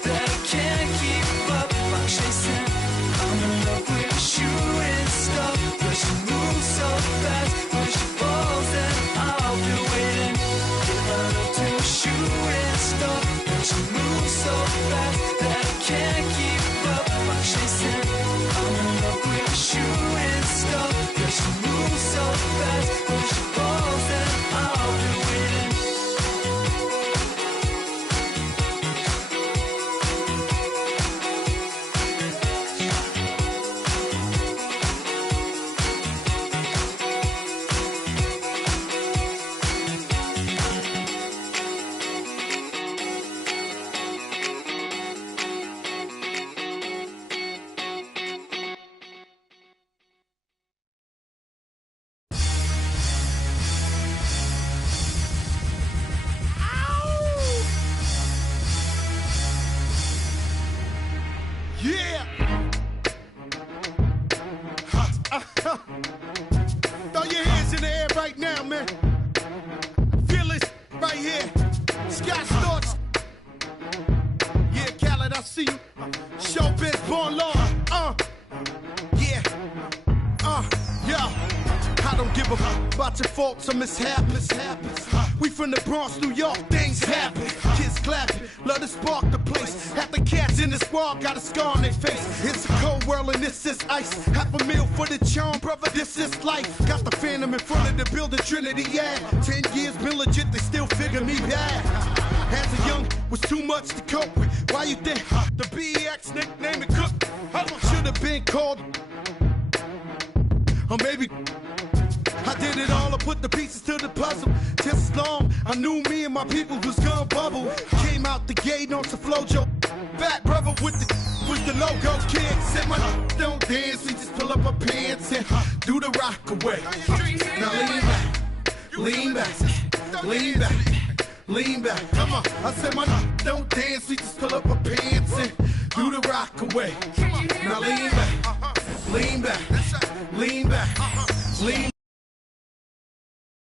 that I can't keep up. I'm chasing, I'm in love with shooting stuff. Cause you move so fast, push your balls and I'll be waiting. Give my love to shooting stuff. Cause you move so fast that I can't keep up. I'm chasing, I'm in love with shooting stuff. Cause you move so fast, push your balls and I'll be waiting. Yeah! Throw your hands in the air right now, man. Feel this right here. Scott Storch. Yeah, Khaled, I see you. Showbiz, born law. Yeah. Yeah. I don't give a fuck about your faults or mishaps. We from the Bronx, New York, things happen. Kids clapping, love to spark the place. Half the cats in the squad got a scar on their face. It's a cold world and this is ice. $500,000 for the charm, brother, this is life. Got the Phantom in front of the building, Trinity, yeah. 10 years been legit, they still figure me bad. As a young, was too much to cope with. Why you think the BEX nickname it Cook? Should have been called, or maybe I did it all, I put the pieces to the puzzle. Just as long, I knew me and my people was gonna bubble. Came out the gate on some flojo. Fat brother with the logo kid. Said my don't dance, we just pull up our pants and do the rock away. Now lean back, lean back, lean back. Come on, I said my don't dance, we just pull up our pants and do the rock away. Now lean back, lean back.